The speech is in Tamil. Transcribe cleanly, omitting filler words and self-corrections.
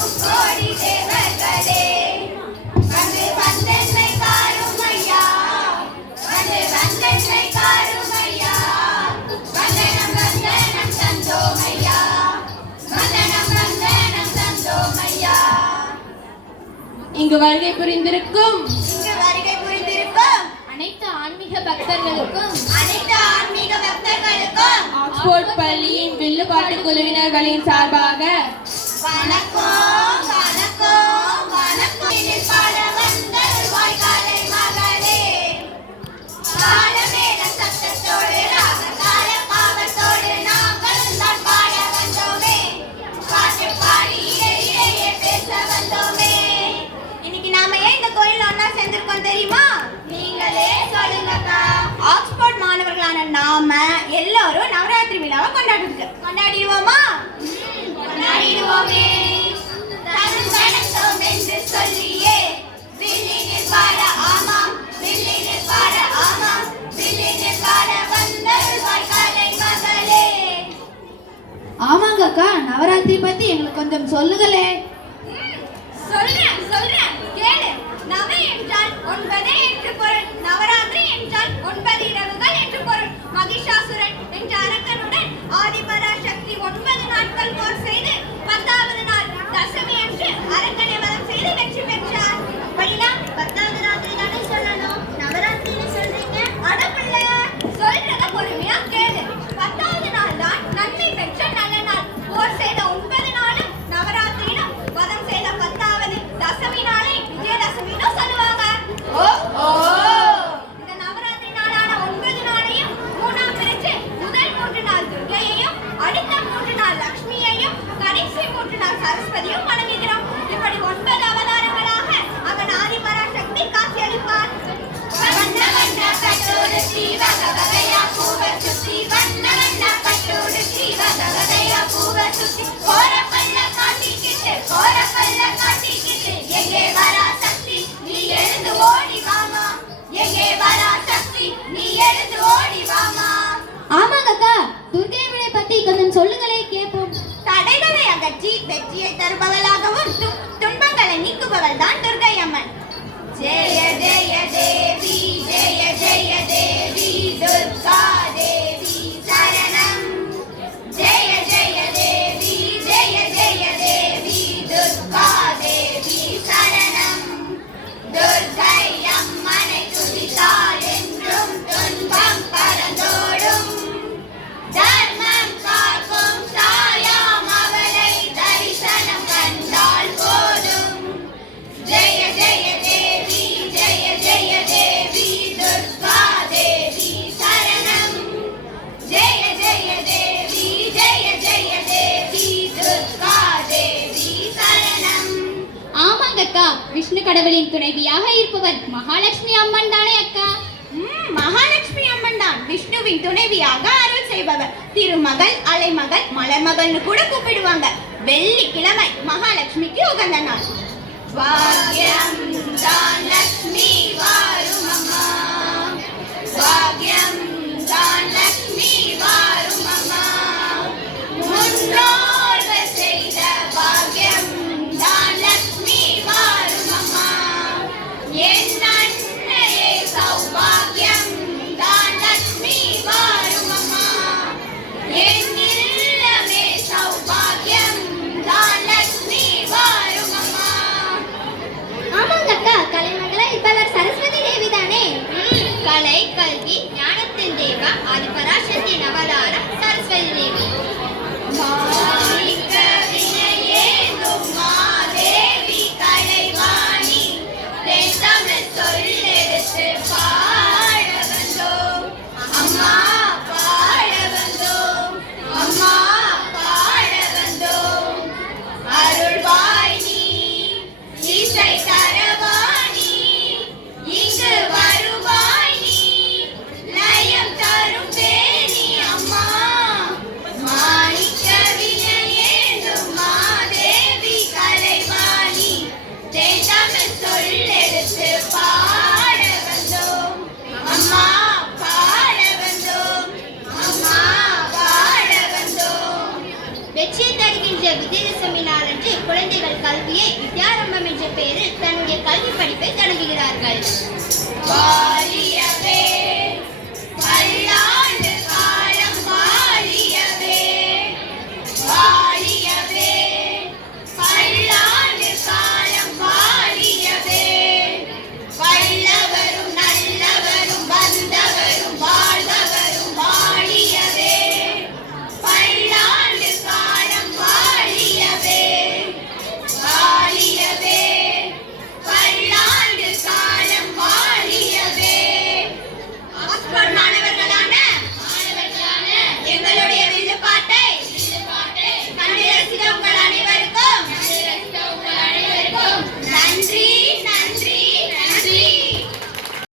முக்கோடி தேவர்களே வந்து வந்தென்னை காருமையா வந்து வந்தென்னை காருமையா வந்தனம் வந்தனம் தந்தோமையா வந்தனம் வந்தனம் தந்தோமையா. இங்கு வருகை புரிந்திருக்கும் அனைத்து ஆன்மீக பக்தர்களுக்கும் ஆக்ஸ்போர்ட் பள்ளியின் வில்லுப்பாட்டு குழுவினர்களின் சார்பாக வணக்கம் வணக்கம் வணக்கம். பாட வந்த வாய்க்காலை மகளே காலமேல சத்தத்தோடு ராககால பாவத்தோடு நாங்கள் தான் பாட வந்தோமே பாட்டு பாடி இடையே பேச வந்தோமே. இன்னைக்கு நாம ஏன் இந்த கோயில்ல ஒன்னா சேர்ந்திருக்கோம் தெரியுமா? நீங்களே சொல்லுங்கக்கா. ஆக்ஸ்போர்ட் மாணவர்களான நாம எல்லாரும் நவராத்திரி விழாவை கொண்டாடிடுவோமா? கொண்டாடிடுவோமே. தரும் வணக்கம் என்று சொல்லியே வில்லினில் பாட ஆமாம் வில்லினில் பாட ஆமாம் வில்லினில் பாட வந்த வாய்க்காலை மகளே. ஆமாங்க அக்கா, நவராத்திரி பத்தி எங்களுக்கு கொஞ்சம் சொல்லுங்களே. சொல்றேன் கேளு. நவ என்றால் 9 என்று பொருள். நவராத்திரி என்றால் 9 இரவுகள் என்று பொருள். மகிஷாசுரன் என்ற அரக்கனுடன் ஆதிபராசக்தி 9 நாட்கள் போர் செய்து 10வது நாள் தசமி அன்று அரக்கனை வதம் செய்து வெற்றி பெற்றார். அப்படின்னா 10வது ராத்திரி தானே சொல்லணும், நவராத்திரின்னு சொல்றீங்க? அடப்புள்ள, சொல்றத பொறுமையா கேளு. 10வது நாள் தான் நன்மை பெற்ற நல்ல நாள். போர் செய்த 9 நாளும் நவராத்திரினும் வதம் செய்த 10வது தசமி நாளை விஜயதசமின்னு சொல்லுவாங்க. இந்த நவராத்திரி நாளான 9 நாளையும் 3ஆம் பிரிச்சு முதல் 3 நாள் துர்க்கையையும் அடுத்த 3 நாள் லட்சுமியையும் கடைசி 3 நாள் சரஸ்வதியும் வணங்குகிறோம். இப்படி 9 அவதாரங்களாக அவன் ஆதிபராசக்தி காட்சியளிப்பார். வண்ண வண்ண பட்டோடு ஸ்ரீ வகவகையா பூவ சுத்தி வண்ண வண்ண பட்டோடு ஸ்ரீ வகவகையா பூவ சுத்தி கோரப்பல்ல காட்டிக்கிட்டு எங்கே வரா சக்தி நீ எழுந்து ஓடி வாமா எங்கே வரா சக்தி நீ எழுந்து ஓடி வாமா. ஆமாங்க அக்கா, துர்க்கை அம்மனை பத்தி கொஞ்சம் சொல்லுங்களே கேட்போம். தடைகளை அகற்றி வெற்றியை தருபவளாகவும் துன்பங்களை நீக்குபவள் தான் துர்க்கை அம்மன். ஜெய ஜெய தேவி ஜெய ஜெய தேவி துர்கா தேவி சரணம். ஜெய ஜெய தேவி ஜெய ஜெய தேவி துர்கா தேவி சரணம். துர்க்கை அம்மனை துதித்தால் என்றும் துன்பம் பறந்தோடும். தர்மம் காக்கும் தாயாம் அவளை தரிசனம் கண்டால் போதும். ஜெய ஜெய தேவி ஜெய ஜெய தேவி துர்கா தேவி சரணம். ஜெய ஜெய தேவி ஜெய ஜெய தேவி துர்கா தேவி சரணம். ஆமாங்க அக்கா, விஷ்ணு கடவுளின் துணைவியாக இருப்பவர் மகாலட்சுமி அம்மன் தானே அக்கா? மகாலட்சுமி அம்மன் தான் விஷ்ணுவின் துணைவியாக அருள் செய்பவர். திருமகள், அலைமகள், மலர்மகள்னு கூட கூப்பிடுவாங்க. வெள்ளிக்கிழமை மகாலட்சுமிக்கு உகந்த நாள். பாக்யம் தான் லட்சுமி வாரும் அம்மா பாக்யம் தான் லட்சுமி வாரும் அம்மா. முன்னோர்கள் செய்த பாக்யம் தான் லட்சுமி வாரும் அம்மா. என் அன்னையே சௌபாகியம் தான் லட்சுமி வாரும் அம்மா. என் இல்லமே சௌபாகியம் தான் லட்சுமி வாரும் அம்மா. ஆமாங்க அக்கா, கலைமகளை இப்பவர் சரஸ்வதி தேவி தானே? கலை, கல்வி, ஞானத்தை தொடங்குகிறார்கள். வாழி